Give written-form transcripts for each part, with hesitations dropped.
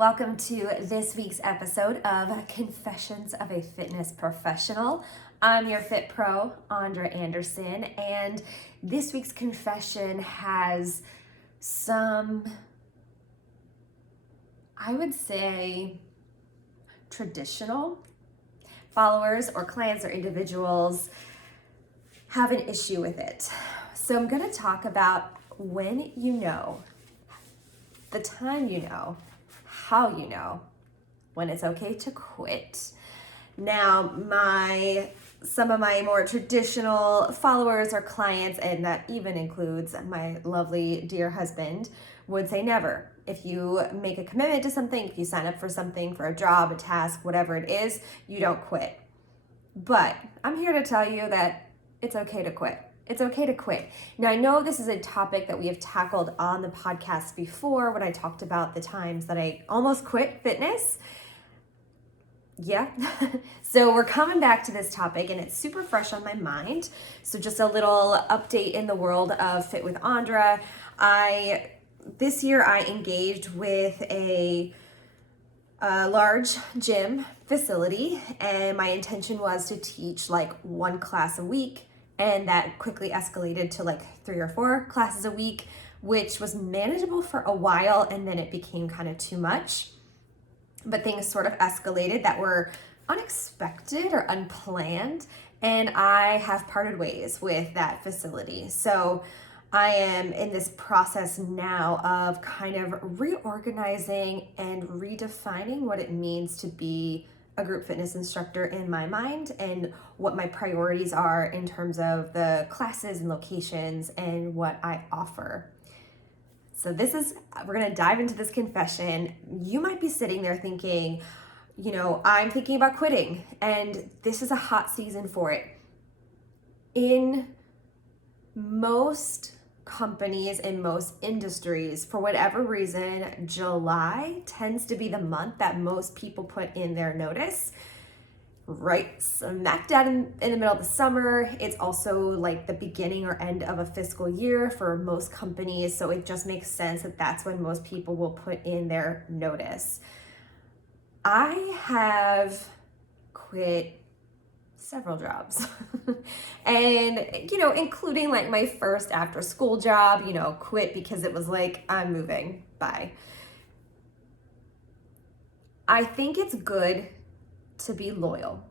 Welcome to this week's episode of Confessions of a Fitness Professional. I'm your Fit Pro, Andra Anderson, and this week's confession has some, I would say, traditional followers or clients or individuals have an issue with it. So I'm going to talk about when you know, the time you know, how you know when it's okay to quit. Now, some of my more traditional followers or clients, and that even includes my lovely dear husband, would say never. If you make a commitment to something, if you sign up for something, for a job, a task, whatever it is, you don't quit. But I'm here to tell you that it's okay to quit. It's okay to quit. Now, I know this is a topic that we have tackled on the podcast before when I talked about the times that I almost quit fitness. Yeah. So we're coming back to this topic and it's super fresh on my mind. So just a little update in the world of Fit with Andra. This year I engaged with a large gym facility, and my intention was to teach like one class a week. And that quickly escalated to like 3 or 4 classes a week, which was manageable for a while, and then it became kind of too much. But things sort of escalated that were unexpected or unplanned, and I have parted ways with that facility. So I am in this process now of kind of reorganizing and redefining what it means to be a group fitness instructor in my mind, and what my priorities are in terms of the classes and locations and what I offer. So we're going to dive into this confession. You might be sitting there thinking, I'm thinking about quitting, and this is a hot season for it. In most companies, in most industries, for whatever reason, July tends to be the month that most people put in their notice. Right smack dab in the middle of the summer. It's also like the beginning or end of a fiscal year for most companies, so it just makes sense that that's when most people will put in their notice. I have quit several jobs and including like my first after school job, quit because it was like, I'm moving, bye. I think it's good to be loyal,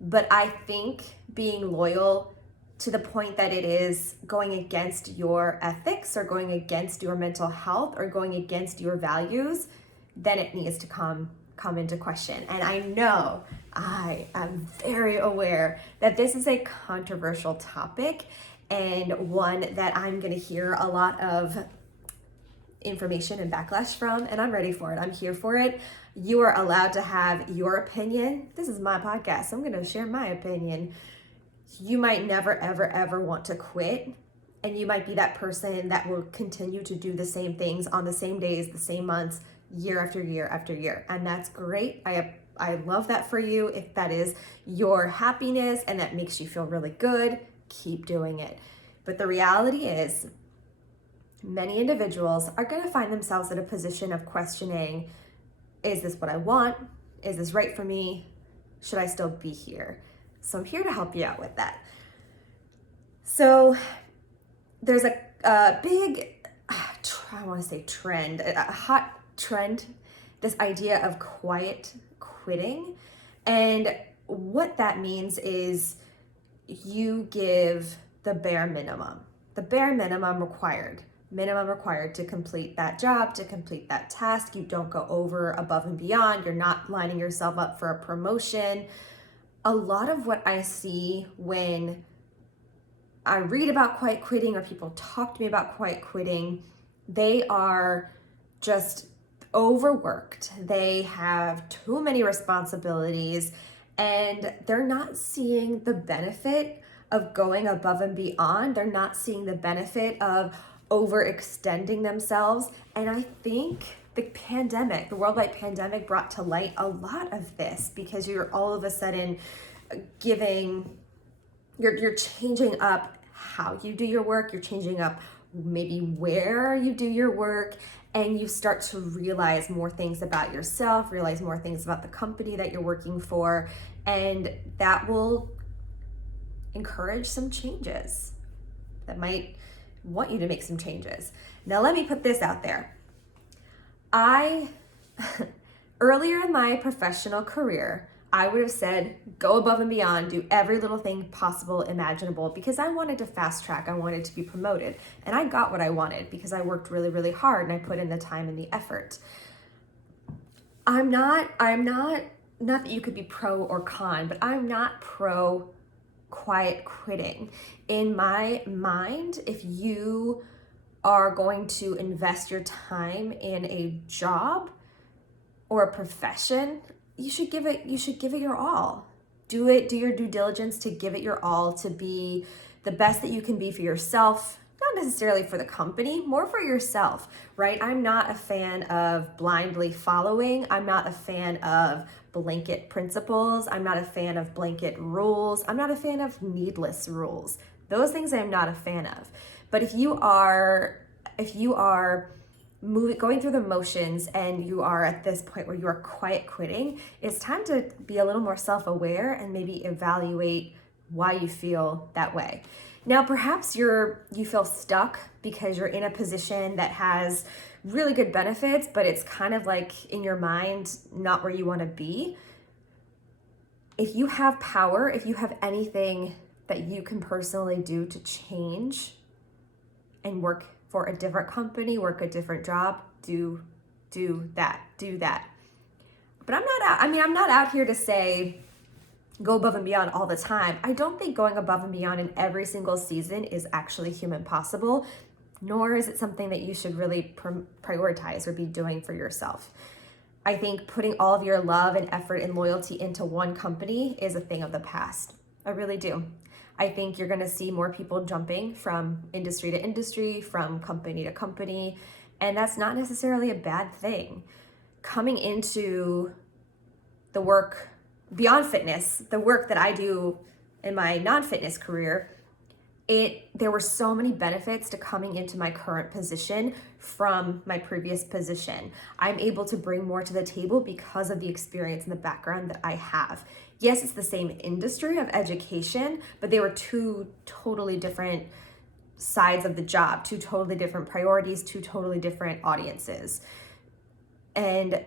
but I think being loyal to the point that it is going against your ethics or going against your mental health or going against your values, then it needs to come into question. And I know I am very aware that this is a controversial topic and one that I'm going to hear a lot of information and backlash from, and I'm ready for it. I'm here for it. You are allowed to have your opinion. This is my podcast, so I'm going to share my opinion. You might never, ever, ever want to quit, and you might be that person that will continue to do the same things on the same days, the same months, year after year after year, and that's great. I love that for you. If that is your happiness and that makes you feel really good, keep doing it. But the reality is, many individuals are going to find themselves in a position of questioning, is this what I want? Is this right for me? Should I still be here? So I'm here to help you out with that. So there's a big, I want to say trend, a hot trend, this idea of quiet quitting. And what that means is you give the bare minimum required to complete that job, to complete that task. You don't go over above and beyond. You're not lining yourself up for a promotion. A lot of what I see when I read about quiet quitting or people talk to me about quiet quitting, they are just overworked. They have too many responsibilities and they're not seeing the benefit of going above and beyond. They're not seeing the benefit of overextending themselves. And I think the worldwide pandemic brought to light a lot of this, because you're all of a sudden you're changing up how you do your work, you're changing up maybe where you do your work, and you start to realize more things about yourself, realize more things about the company that you're working for, and that will encourage some changes that might want you to make some changes. Now, let me put this out there. Earlier in my professional career, I would have said, go above and beyond, do every little thing possible, imaginable, because I wanted to fast track, I wanted to be promoted, and I got what I wanted because I worked really, really hard and I put in the time and the effort. I'm not that you could be pro or con, but I'm not pro quiet quitting. In my mind, if you are going to invest your time in a job or a profession, you should give it your all. Do your due diligence to give it your all, to be the best that you can be for yourself, not necessarily for the company, more for yourself, right? I'm not a fan of blindly following. I'm not a fan of blanket principles. I'm not a fan of blanket rules. I'm not a fan of needless rules. Those things I'm not a fan of. But if you are going through the motions and you are at this point where you are quiet quitting, it's time to be a little more self-aware and maybe evaluate why you feel that way. Now, perhaps you feel stuck because you're in a position that has really good benefits, but it's kind of like in your mind, not where you want to be. If you have power, if you have anything that you can personally do to change and work for a different company, work a different job, do that. But I'm not out here to say go above and beyond all the time. I don't think going above and beyond in every single season is actually human possible, nor is it something that you should really prioritize or be doing for yourself. I think putting all of your love and effort and loyalty into one company is a thing of the past. I really do. I think you're going to see more people jumping from industry to industry, from company to company, and that's not necessarily a bad thing. Coming into the work beyond fitness, the work that I do in my non-fitness career, there were so many benefits to coming into my current position from my previous position. I'm able to bring more to the table because of the experience and the background that I have. Yes, it's the same industry of education, but they were two totally different sides of the job, two totally different priorities, two totally different audiences. And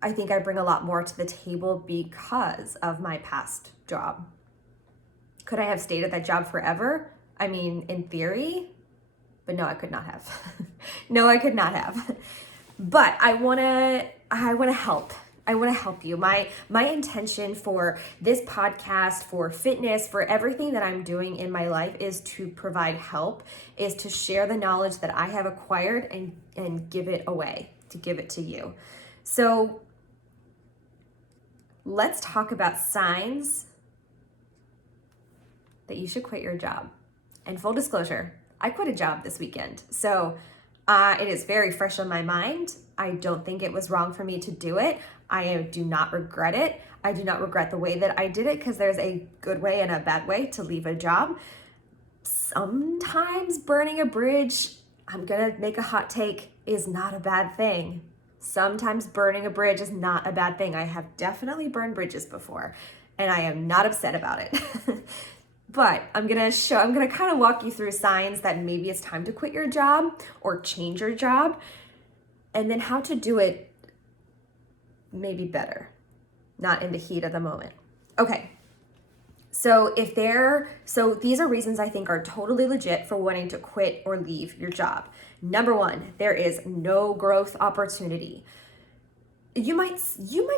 I think I bring a lot more to the table because of my past job. Could I have stayed at that job forever? I mean, in theory, but no, I could not have. No, I could not have. But I want to help. I want to help you. My intention for this podcast, for fitness, for everything that I'm doing in my life is to provide help, is to share the knowledge that I have acquired and give it away, to give it to you. So let's talk about signs that you should quit your job. And full disclosure, I quit a job this weekend. So it is very fresh on my mind. I don't think it was wrong for me to do it. I do not regret it. I do not regret the way that I did it, because there's a good way and a bad way to leave a job. Sometimes burning a bridge, I'm gonna make a hot take, is not a bad thing. Sometimes burning a bridge is not a bad thing. I have definitely burned bridges before, and I am not upset about it. But I'm gonna kind of walk you through signs that maybe it's time to quit your job or change your job, and then how to do it maybe better, not in the heat of the moment. Okay. So these are reasons I think are totally legit for wanting to quit or leave your job. Number one, there is no growth opportunity. You might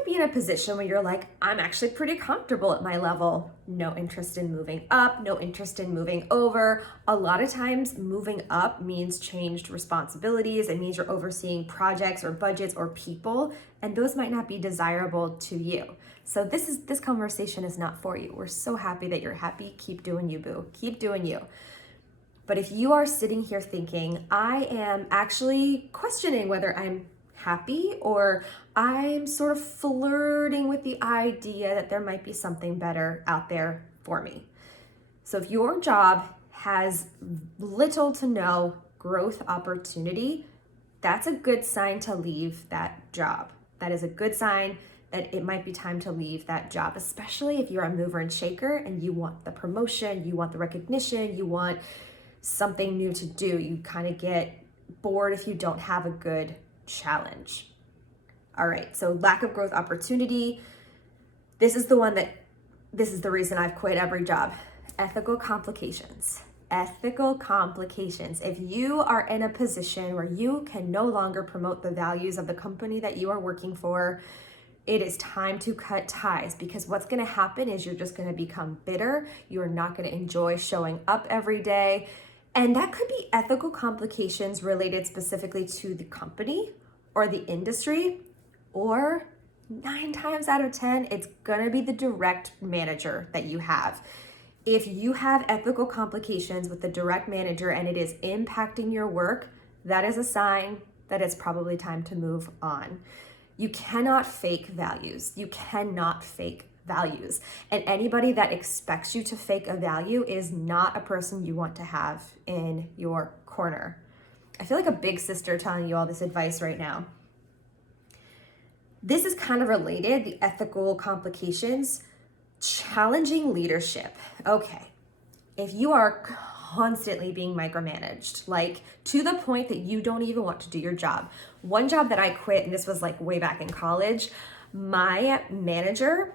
be in a position where you're like, I'm actually pretty comfortable at my level. No interest in moving up, no interest in moving over. A lot of times moving up means changed responsibilities. It means you're overseeing projects or budgets or people, and those might not be desirable to you. So this conversation is not for you. We're so happy that you're happy. Keep doing you, boo. Keep doing you. But if you are sitting here thinking, I am actually questioning whether I'm happy, or I'm sort of flirting with the idea that there might be something better out there for me. So if your job has little to no growth opportunity, that's a good sign to leave that job. That is a good sign that it might be time to leave that job, especially if you're a mover and shaker and you want the promotion, you want the recognition, you want something new to do. You kind of get bored if you don't have a good challenge. All right, so lack of growth opportunity. This is the reason I've quit every job. Ethical complications. Ethical complications. If you are in a position where you can no longer promote the values of the company that you are working for, it is time to cut ties, because what's going to happen is you're just going to become bitter. You're not going to enjoy showing up every day. And that could be ethical complications related specifically to the company or the industry, or 9 times out of 10, it's going to be the direct manager that you have. If you have ethical complications with the direct manager and it is impacting your work, that is a sign that it's probably time to move on. You cannot fake values. You cannot fake values. And anybody that expects you to fake a value is not a person you want to have in your corner. I feel like a big sister telling you all this advice right now. This is kind of related, the ethical complications. Challenging leadership. Okay, if you are constantly being micromanaged, like to the point that you don't even want to do your job. One job that I quit, and this was like way back in college, my manager,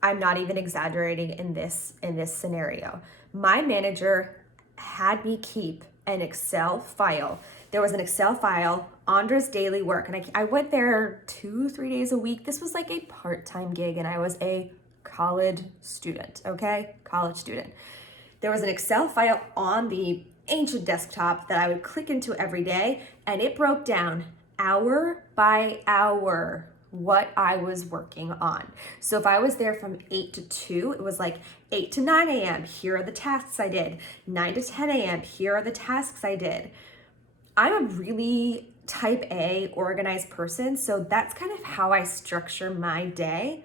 I'm not even exaggerating in this scenario. My manager had me keep an Excel file. There was an Excel file, Andre's daily work, and I went there 2-3 days a week. This was like a part-time gig, and I was a college student, okay? College student. There was an Excel file on the ancient desktop that I would click into every day, and it broke down hour by hour what I was working on. So if I was there from 8 to 2, it was like 8 to 9 a.m., here are the tasks I did. 9 to 10 a.m., here are the tasks I did. I'm a really type A organized person, so that's kind of how I structure my day.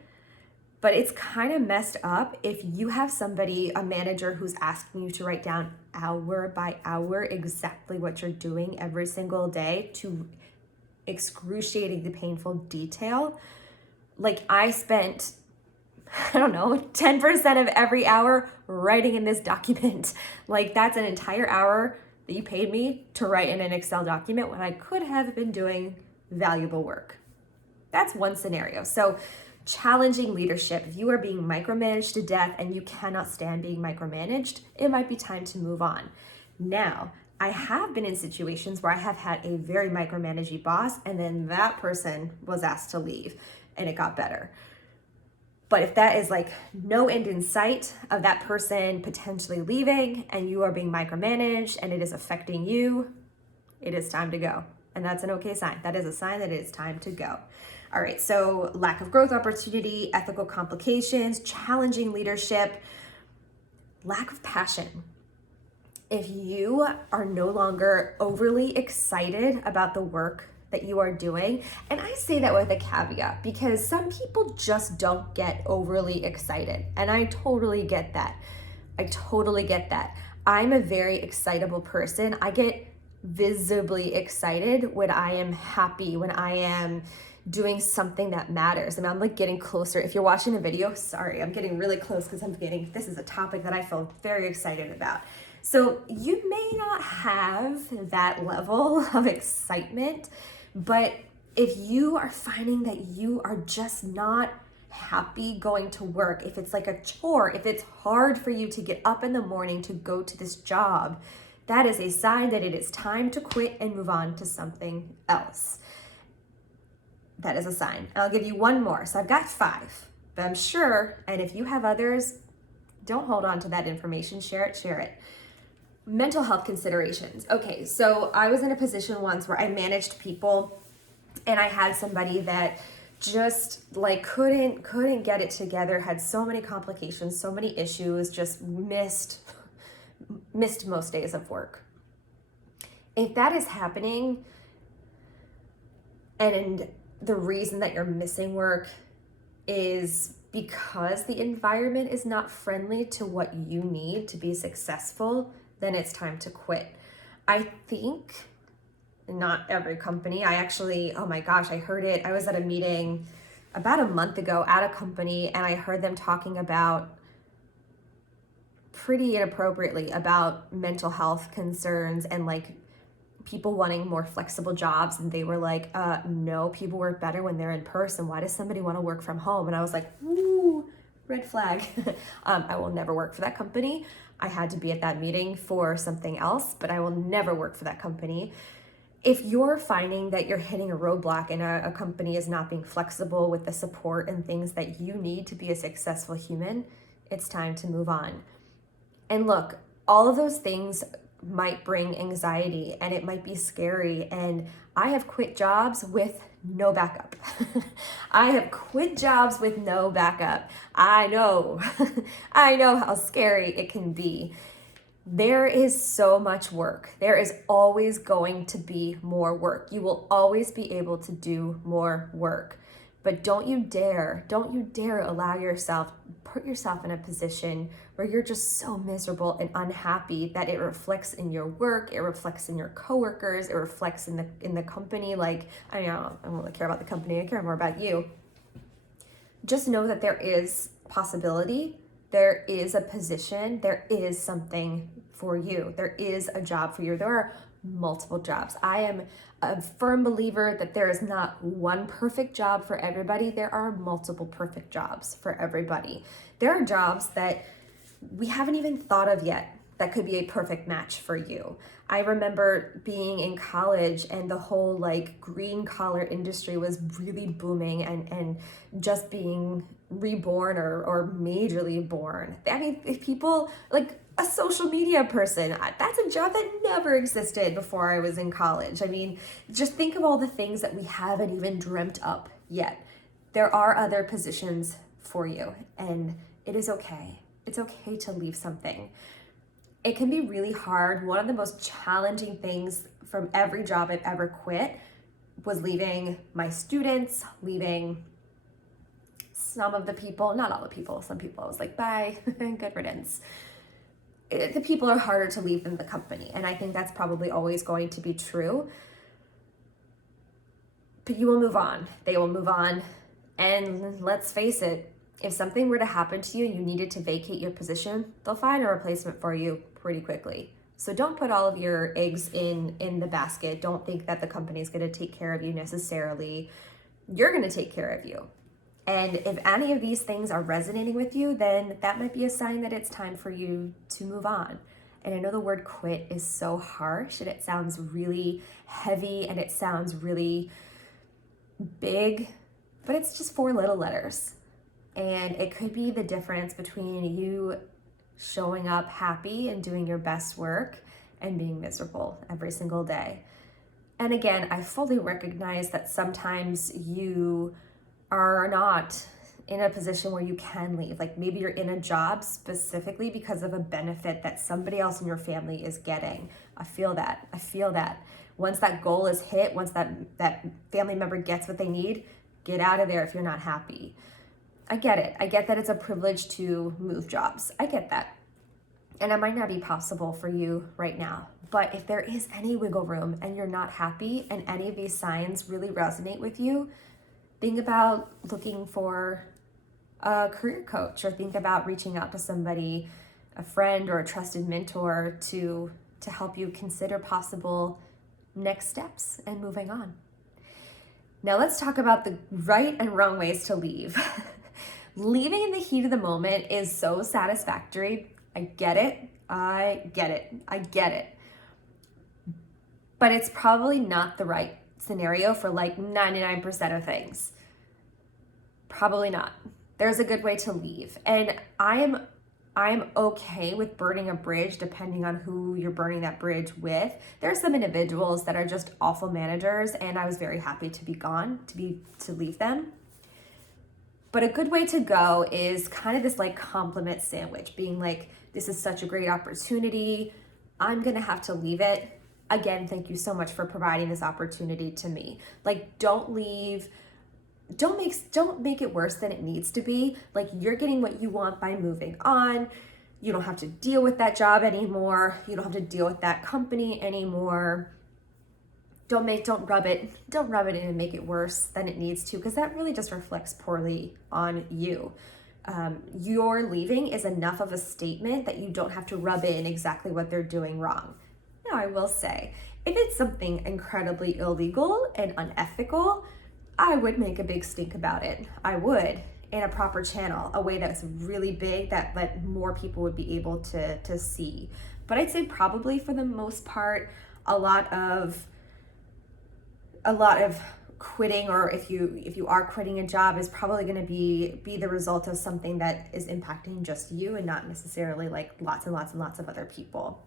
But it's kind of messed up if you have somebody, a manager, who's asking you to write down hour by hour exactly what you're doing every single day to excruciatingly painful detail. Like I spent, 10% of every hour writing in this document. Like that's an entire hour that you paid me to write in an Excel document when I could have been doing valuable work. That's one scenario. So challenging leadership. If you are being micromanaged to death and you cannot stand being micromanaged, it might be time to move on. Now, I have been in situations where I have had a very micromanaging boss and then that person was asked to leave and it got better. But if that is like no end in sight of that person potentially leaving and you are being micromanaged and it is affecting you, it is time to go. And that's an okay sign. That is a sign that it is time to go. All right, so lack of growth opportunity, ethical complications, challenging leadership, lack of passion. If you are no longer overly excited about the work that you are doing, and I say that with a caveat because some people just don't get overly excited, and I totally get that. I'm a very excitable person. I get visibly excited when I am happy, when I am doing something that matters. And I'm like getting closer. If you're watching a video, sorry, I'm getting really close because this is a topic that I feel very excited about. So you may not have that level of excitement, but if you are finding that you are just not happy going to work, if it's like a chore, if it's hard for you to get up in the morning to go to this job, that is a sign that it is time to quit and move on to something else. That is a sign. And I'll give you one more. So I've got 5, but I'm sure, and if you have others, don't hold on to that information. Share it. Mental health considerations. Okay, so I was in a position once where I managed people and I had somebody that just like couldn't get it together, had so many complications, so many issues, just missed most days of work. If that is happening and the reason that you're missing work is because the environment is not friendly to what you need to be successful, then it's time to quit. I think not every company. I actually, oh my gosh, I heard it. I was at a meeting about a month ago at a company, and I heard them talking about pretty inappropriately about mental health concerns and like people wanting more flexible jobs. And they were like, no, people work better when they're in person. Why does somebody want to work from home? And I was like, ooh, red flag. I will never work for that company. I had to be at that meeting for something else, but I will never work for that company. If you're finding that you're hitting a roadblock and a company is not being flexible with the support and things that you need to be a successful human, it's time to move on. And look, all of those things might bring anxiety and it might be scary. And I have quit jobs with no backup. I have quit jobs with no backup. I know, I know how scary it can be. There is so much work. There is always going to be more work. You will always be able to do more work. But don't you dare allow yourself, put yourself in a position where you're just so miserable and unhappy that it reflects in your work, it reflects in your coworkers, it reflects in the company. Like, I don't really care about the company, I care more about you. Just know that there is possibility, there is a position, there is something for you, there is a job for you. There are multiple jobs. I am a firm believer that there is not one perfect job for everybody. There are multiple perfect jobs for everybody. There are jobs that we haven't even thought of yet that could be a perfect match for you. I remember being in college and the whole like green collar industry was really booming and just being reborn or majorly born. I mean, if people like a social media person, that's a job that never existed before I was in college. I mean, just think of all the things that we haven't even dreamt up yet. There are other positions for you, and it is okay. It's okay to leave something. It can be really hard. One of the most challenging things from every job I've ever quit was leaving my students, leaving some of the people, not all the people, some people I was like, bye, good riddance. The people are harder to leave than the company. And I think that's probably always going to be true. But you will move on. They will move on. And let's face it, if something were to happen to you and you needed to vacate your position, they'll find a replacement for you pretty quickly. So don't put all of your eggs in the basket. Don't think that the company is going to take care of you necessarily. You're going to take care of you. And if any of these things are resonating with you, then that might be a sign that it's time for you to move on. And I know the word quit is so harsh and it sounds really heavy and it sounds really big, but it's just 4 little letters. And it could be the difference between you showing up happy and doing your best work and being miserable every single day. And again, I fully recognize that sometimes you are not in a position where you can leave. Like maybe you're in a job specifically because of a benefit that somebody else in your family is getting. I feel that. Once that goal is hit, once that family member gets what they need, get out of there if you're not happy. I get it. I get that it's a privilege to move jobs. I get that. And it might not be possible for you right now. But if there is any wiggle room and you're not happy and any of these signs really resonate with you, think about looking for a career coach or think about reaching out to somebody, a friend or a trusted mentor to help you consider possible next steps and moving on. Now let's talk about the right and wrong ways to leave. Leaving in the heat of the moment is so satisfactory. I get it. But it's probably not the right scenario for like 99% of things. Probably not. There's a good way to leave. And I'm okay with burning a bridge depending on who you're burning that bridge with. There's some individuals that are just awful managers and I was very happy to be gone, to leave them. But a good way to go is kind of this like compliment sandwich, being like, this is such a great opportunity. I'm gonna have to leave it. Again, thank you so much for providing this opportunity to me. Like, don't leave. Don't make it worse than it needs to be. Like, you're getting what you want by moving on. You don't have to deal with that job anymore. You don't have to deal with that company anymore. Don't rub it in and make it worse than it needs to, because that really just reflects poorly on you. Your leaving is enough of a statement that you don't have to rub in exactly what they're doing wrong. Now, I will say, if it's something incredibly illegal and unethical, I would make a big stink about it. I would, in a proper channel, a way that's really big that more people would be able to see. But I'd say probably for the most part, a lot of quitting, or if you are quitting a job, is probably going to be the result of something that is impacting just you and not necessarily like lots and lots and lots of other people.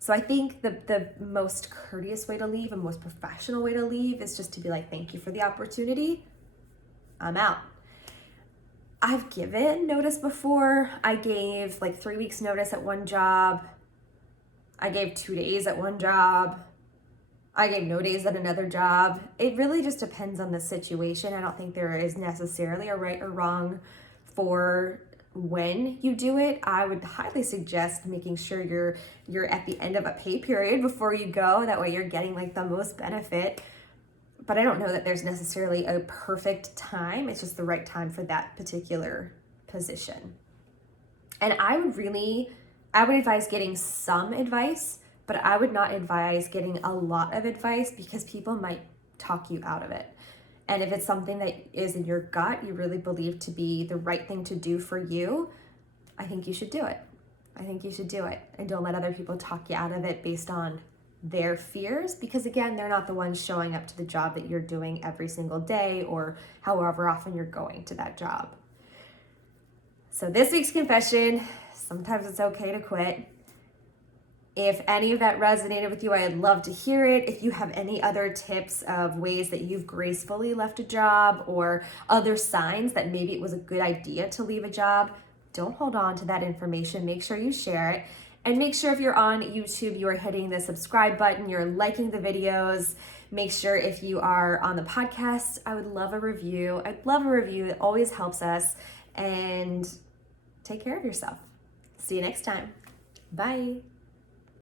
So I think the most courteous way to leave and most professional way to leave is just to be like, thank you for the opportunity, I'm out. I've given notice before. I gave like 3 weeks notice at one job. I gave 2 days at one job. I gave no days at another job. It really just depends on the situation. I don't think there is necessarily a right or wrong for when you do it. I would highly suggest making sure you're at the end of a pay period before you go. That way you're getting like the most benefit. But I don't know that there's necessarily a perfect time. It's just the right time for that particular position. And I would advise getting some advice, but I would not advise getting a lot of advice, because people might talk you out of it. And if it's something that is in your gut, you really believe to be the right thing to do for you, I think you should do it. And don't let other people talk you out of it based on their fears, because again, they're not the ones showing up to the job that you're doing every single day or however often you're going to that job. So this week's confession: sometimes it's okay to quit. If any of that resonated with you, I'd love to hear it. If you have any other tips of ways that you've gracefully left a job, or other signs that maybe it was a good idea to leave a job, don't hold on to that information. Make sure you share it. And make sure if you're on YouTube, you are hitting the subscribe button, you're liking the videos. Make sure if you are on the podcast, I would love a review. It always helps us. And take care of yourself. See you next time. Bye.